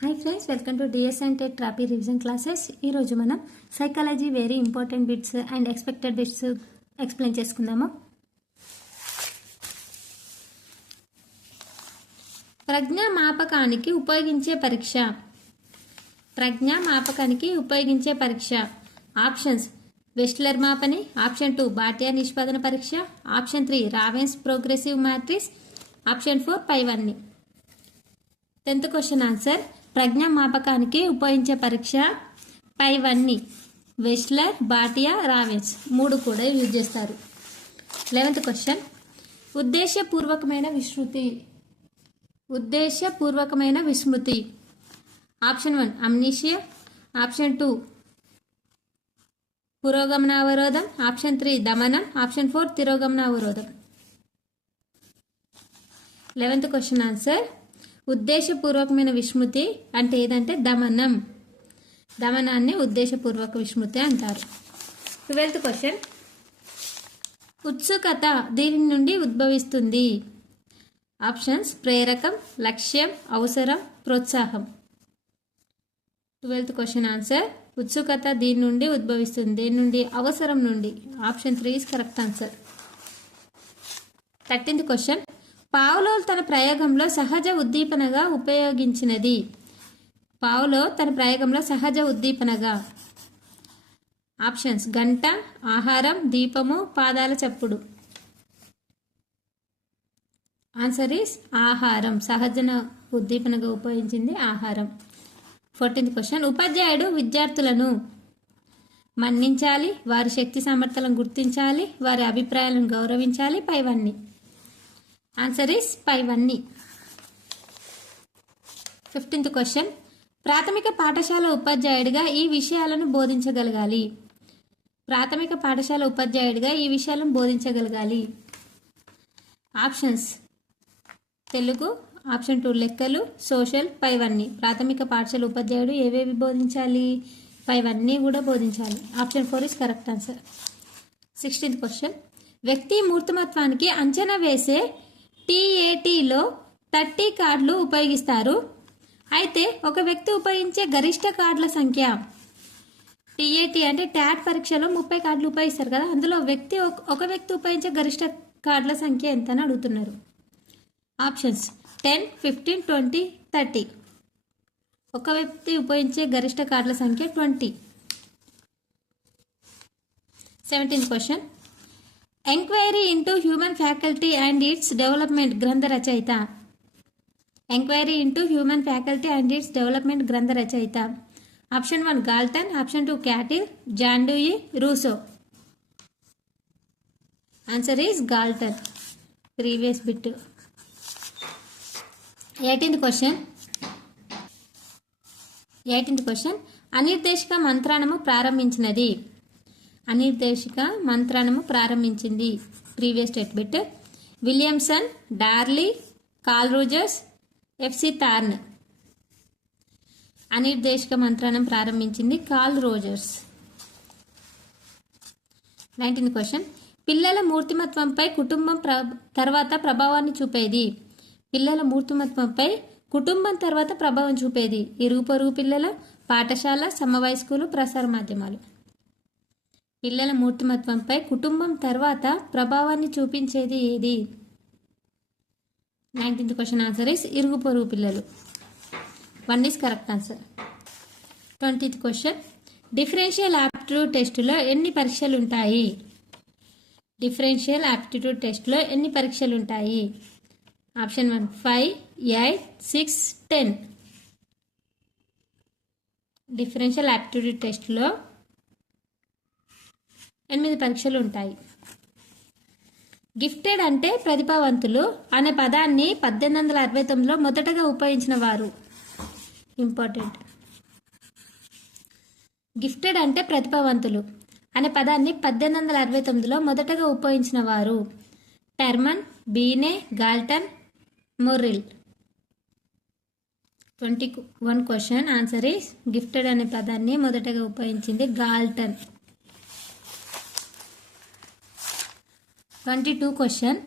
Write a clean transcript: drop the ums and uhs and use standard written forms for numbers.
Hi friends, welcome to DS and tech ట్రాపీ revision classes. ఈరోజు మనం psychology very important bits and expected bits explain చేసుకుందాము. ప్రజ్ఞామాపకానికి ఉపయోగించే పరీక్ష. ప్రజ్ఞామాపకానికి ఉపయోగించే పరీక్ష. ఆప్షన్స్: వెస్ట్లర్ మాపని. ఆప్షన్ 2 భాటియా నిష్పాదన పరీక్ష. Option 3 Raven's progressive matrix. Option 4 పైవన్నీ. 10th క్వశ్చన్ ఆన్సర్: ప్రజ్ఞామాపకానికి ఉపయోగించే పరీక్ష పైవన్నీ. వెస్ట్లర్, భాటియా, రావెన్స్ మూడు కూడా యూజ్ చేస్తారు. 11th క్వశ్చన్: ఉద్దేశపూర్వకమైన విస్మృతి. ఉద్దేశపూర్వకమైన విస్మృతి. Option 1 amnesia. ఆప్షన్ 2 పురోగమనావరోధం. ఆప్షన్ 3 దమనం. ఆప్షన్ 4 తిరోగమనావరోధం. 11th క్వశ్చన్ ఆన్సర్: ఉద్దేశపూర్వకమైన విస్మృతి అంటే ఏదంటే దమనం. దమనాన్ని ఉద్దేశపూర్వక విస్మృతి అంటారు. 12th క్వశ్చన్: ఉత్సుకత దీని నుండి ఉద్భవిస్తుంది. ఆప్షన్స్: ప్రేరకం, లక్ష్యం, అవసరం, ప్రోత్సాహం. 12th క్వశ్చన్ ఆన్సర్: ఉత్సుకత దీని నుండి ఉద్భవిస్తుంది. దేని నుండి? అవసరం నుండి. Option 3 is correct answer. 13th question: Pavlov తన ప్రయోగంలో సహజ ఉద్దీపనగా ఉపయోగించినది. పావ్లోవ్ తన ప్రయోగంలో సహజ ఉద్దీపనగా. ఆప్షన్స్: గంట, ఆహారం, దీపము, పాదాల చప్పుడు. ఆన్సర్ ఈస్ ఆహారం. సహజ ఉద్దీపనగా ఉపయోగించింది ఆహారం. 14th క్వశ్చన్: ఉపాధ్యాయుడు విద్యార్థులను మన్నించాలి, వారి శక్తి సామర్థ్యాలను గుర్తించాలి, వారి అభిప్రాయాలను గౌరవించాలి, పైవన్నీ. ఆన్సర్ ఈస్ పైవన్నీ. 15th క్వశ్చన్: ప్రాథమిక పాఠశాల ఉపాధ్యాయుడిగా ఈ విషయాలను బోధించగలగాలి. ప్రాథమిక పాఠశాల ఉపాధ్యాయుడిగా ఈ విషయాలను బోధించగలగాలి. ఆప్షన్స్: తెలుగు. ఆప్షన్ 2 లెక్కలు, సోషల్, పైవన్నీ. ప్రాథమిక పాఠశాల ఉపాధ్యాయుడు ఏవేవి బోధించాలి? పైవన్నీ కూడా బోధించాలి. Option 4 is correct answer. 16th question: వ్యక్తి మూర్తిమత్వానికి అంచనా వేసే TATలో 30 కార్డులు ఉపయోగిస్తారు. అయితే ఒక వ్యక్తి ఉపయోగించే గరిష్ట కార్డుల సంఖ్య. TAT అంటే ట్యాట్ పరీక్షలో 30 కార్డులు ఉపయోగిస్తారు కదా, అందులో ఒక వ్యక్తి ఉపయోగించే గరిష్ట కార్డుల సంఖ్య ఎంత అని అడుగుతున్నారు. ఆప్షన్స్: 10, 15, 20, 30. ఒక వ్యక్తి ఉపయోగించే గరిష్ట కార్డుల సంఖ్య 20. 17th question: enquiry into human faculty and its development గ్రంథ రచయిత. Enquiry into human faculty and its development గ్రంథ రచయిత. Option 1 Galton. Option 2 Cattell, John Dewey, Rousseau. Answer is Galton. Previous bit. 18th question: అనిర్దేశిక మంత్రాణము ప్రారంభించినది. అనిర్దేశిక మంత్రాణము ప్రారంభించింది. Previous state bit. Williamson, Darley, Carl Rogers, FC Thorne. అనిర్దేశిక మంత్రాణం ప్రారంభించింది కార్ల్ రోజర్స్. 19th క్వశ్చన్: పిల్లల మూర్తిమత్వంపై కుటుంబం తర్వాత ప్రభావాన్ని చూపేది. పిల్లల మూర్తిమత్వంపై కుటుంబం తర్వాత ప్రభావం చూపేది. ఇరుగు పొరుగు పిల్లల, పాఠశాల, సమవయస్కులు, ప్రసార మాధ్యమాలు. పిల్లల మూర్తిమత్వంపై కుటుంబం తర్వాత ప్రభావాన్ని చూపించేది ఏది? 19th క్వశ్చన్ ఆన్సర్ ఇస్ ఇరుగు పొరుగు పిల్లలు. 1 is correct answer. 20th question: differential aptitude టెస్టులో ఎన్ని పరీక్షలు ఉంటాయి? డిఫరెన్షియల్ ఆప్టిట్యూడ్ టెస్టులో ఎన్ని పరీక్షలు ఉంటాయి? ఆప్షన్ 1 5, 8, 6, 10. డిఫరెన్షియల్ ఆప్టిట్యూడ్ టెస్టులో 8 పరీక్షలు ఉంటాయి. గిఫ్టెడ్ అంటే ప్రతిభావంతులు అనే పదాన్ని 1869లో మొదటగా ఉపయోగించిన వారు. ఇంపార్టెంట్. గిఫ్టెడ్ అంటే ప్రతిభావంతులు అనే పదాన్ని 1869లో మొదటగా ఉపయోగించిన వారు. Terman, Binet, Galton, Merrill. 21 question answer is gifted అనే పదాన్ని మొదటగా ఉపయోగించింది గాల్టన్. 22 క్వశ్చన్: